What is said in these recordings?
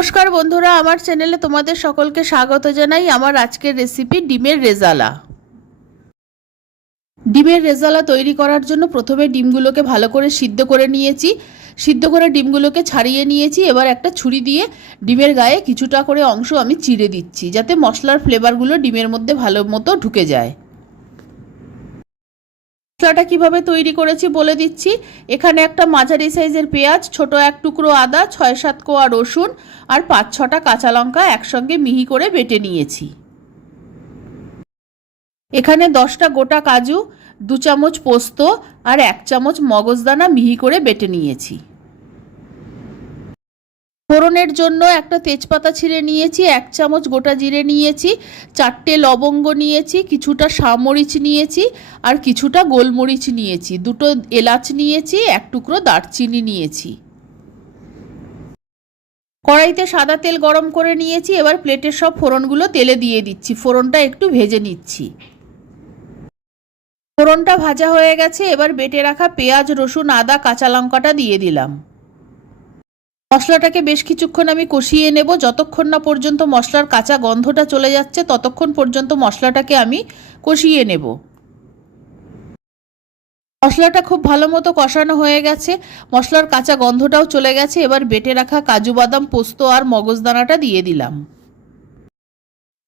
নমস্কার বন্ধুরা, আমার চ্যানেলে তোমাদের সকলকে স্বাগত জানাই আমার আজকের রেসিপি ডিমের রেজালা। ডিমের রেজালা তৈরি করার জন্য প্রথমে ডিমগুলোকে ভালো করে সিদ্ধ করে নিয়েছি। সিদ্ধ করে ডিমগুলোকে ছাড়িয়ে নিয়েছি, এবার একটা ছুরি দিয়ে ডিমের গায়ে কিছুটা করে অংশ আমি চিড়ে দিচ্ছি, যাতে মশলার ফ্লেভারগুলো ডিমের মধ্যে ভালো মতো ঢুকে যায়। মশলাটা কীভাবে তৈরি করেছি বলে দিচ্ছি। এখানে একটা মাঝারি সাইজের পেঁয়াজ, ছোট এক টুকরো আদা, ছয় সাত কোয়া রসুন আর পাঁচ ছটা কাঁচা লঙ্কা একসঙ্গে মিহি করে বেটে নিয়েছি। এখানে দশটা গোটা কাজু, দু চামচ পোস্ত আর এক চামচ মগজদানা মিহি করে বেটে নিয়েছি। ফোড়নের জন্য একটা তেজপাতা ছিঁড়ে নিয়েছি, এক চামচ গোটা জিরে নিয়েছি, চারটে লবঙ্গ নিয়েছি, কিছুটা সামরিচ নিয়েছি আর কিছুটা গোলমরিচ নিয়েছি। দুটো এলাচ নিয়েছি, এক টুকরো দারচিনি নিয়েছি। কড়াইতে সাদা তেল গরম করে নিয়েছি, এবার প্লেটের সব ফোড়নগুলো তেলে দিয়ে দিচ্ছি। ফোড়নটা একটু ভেজে নিচ্ছি। ফোড়নটা ভাজা হয়ে গেছে, এবার বেটে রাখা পেঁয়াজ, রসুন, আদা, কাঁচা লঙ্কাটা দিয়ে দিলাম। মশলাটাকে বেশ কিছুক্ষণ আমি কষিয়ে নেব। যতক্ষণ না পর্যন্ত মশলার কাঁচা গন্ধটা চলে যাচ্ছে, ততক্ষণ পর্যন্ত মশলাটাকে আমি কষিয়ে নেব। মশলাটা খুব ভালো মতো কষানো হয়ে গেছে। মশলার কাঁচা গন্ধটাও চলে গেছে। এবার বেটে রাখা কাজু বাদাম, পোস্ত আর মগজদানাটা দিয়ে দিলাম।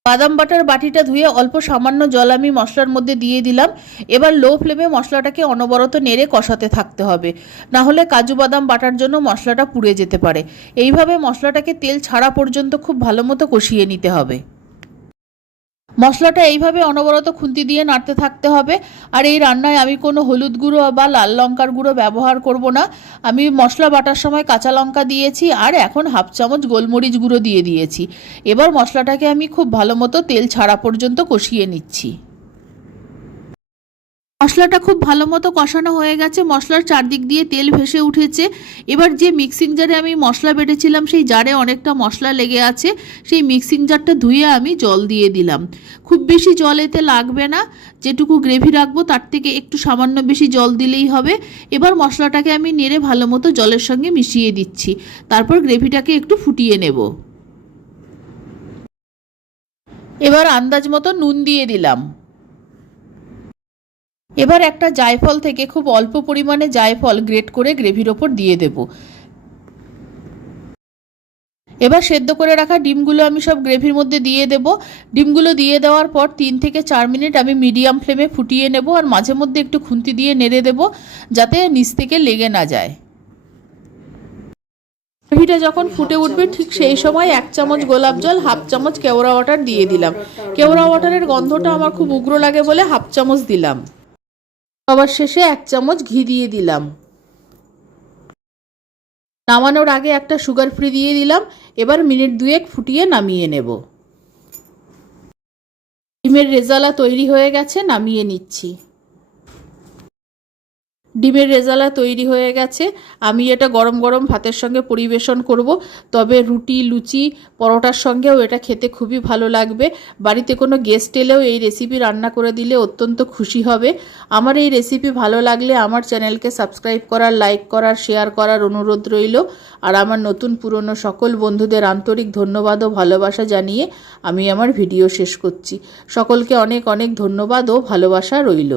বাদাম বাটার বাটিটা ধুয়ে অল্প সামান্য জল আমি মশলার মধ্যে দিয়ে দিলাম। এবার লো ফ্লেমে মশলাটাকে অনবরত নেড়ে কষাতে থাকতে হবে। না হলে কাজু বাদাম বাটার জন্য মশলাটা পুড়ে যেতে পারে। এইভাবে মশলাটাকে তেল ছাড়া পর্যন্ত খুব ভালো মতো কষিয়ে নিতে হবে। মশলাটা এইভাবে অনবরত খুন্তি দিয়ে নাড়তে থাকতে হবে। আর এই রান্নায় আমি কোনো হলুদ গুঁড়ো বা লাল লঙ্কার গুঁড়ো ব্যবহার করব না। আমি মশলা বাটার সময় কাঁচা লঙ্কা দিয়েছি আর এখন হাফ চামচ গোলমরিচ গুঁড়ো দিয়ে দিয়েছি। এবার মশলাটাকে আমি খুব ভালো মতো তেল ছাড়া পর্যন্ত কষিয়ে নিচ্ছি। মশলাটা খুব ভালো মতো কষানো হয়ে গেছে। মশলার চারদিক দিয়ে তেল ভেসে উঠেছে। এবার যে মিক্সিং জারে আমি মশলা বেটেছিলাম, সেই জারে অনেকটা মশলা লেগে আছে। সেই মিক্সিং জারটা ধুয়ে আমি জল দিয়ে দিলাম। খুব বেশি জল এতে লাগবে না। যেটুকু গ্রেভি রাখব, তার থেকে একটু সামান্য বেশি জল দিলেই হবে। এবার মশলাটাকে আমি নেড়ে ভালো মতো জলের সঙ্গে মিশিয়ে দিচ্ছি। তারপর গ্রেভিটাকে একটু ফুটিয়ে নেব। এবার আন্দাজ মতো নুন দিয়ে দিলাম। এবার একটা জায়ফল থেকে খুব অল্প পরিমাণে জায়ফল গ্রেট করে গ্রেভির ওপর দিয়ে দেব। এবার সেদ্ধ করে রাখা ডিমগুলো আমি সব গ্রেভির মধ্যে দিয়ে দেব। ডিমগুলো দিয়ে দেওয়ার পর তিন থেকে চার মিনিট আমি মিডিয়াম ফ্লেমে ফুটিয়ে নেব আর মাঝে মধ্যে একটু খুন্তি দিয়ে নেড়ে দেব যাতে নিচ থেকে লেগে না যায়। গ্রেভিটা যখন ফুটে উঠবে ঠিক সেই সময় এক চামচ গোলাপ জল, হাফ চামচ কেওড়া ওয়াটার দিয়ে দিলাম। কেওড়া ওয়াটারের গন্ধটা আমার খুব উগ্র লাগে বলে হাফ চামচ দিলাম। সবার শেষে এক চামচ ঘি দিয়ে দিলাম। নামানোর আগে একটা সুগার ফ্রি দিয়ে দিলাম। এবার মিনিট দুয়েক ফুটিয়ে নামিয়ে নেব। ডিমের রেজালা তৈরি হয়ে গেছে, নামিয়ে নিচ্ছি। ডিমের রেজালা তৈরি হয়ে গেছে। আমি এটা গরম গরম ভাতের সঙ্গে পরিবেশন করব। তবে রুটি, লুচি, পরোটার সঙ্গেও এটা খেতে খুবই ভালো লাগবে। বাড়িতে কোনো গেস্ট এলেও এই রেসিপি রান্না করে দিলে অত্যন্ত খুশি হবে। আমার এই রেসিপি ভালো লাগলে আমার চ্যানেলকে সাবস্ক্রাইব করার লাইক করার শেয়ার করার অনুরোধ রইল। আর আমার নতুন পুরনো সকল বন্ধুদের আন্তরিক ধন্যবাদ ও ভালোবাসা জানিয়ে আমি আমার ভিডিও শেষ করছি। সকলকে অনেক অনেক ধন্যবাদ ও ভালোবাসা রইল।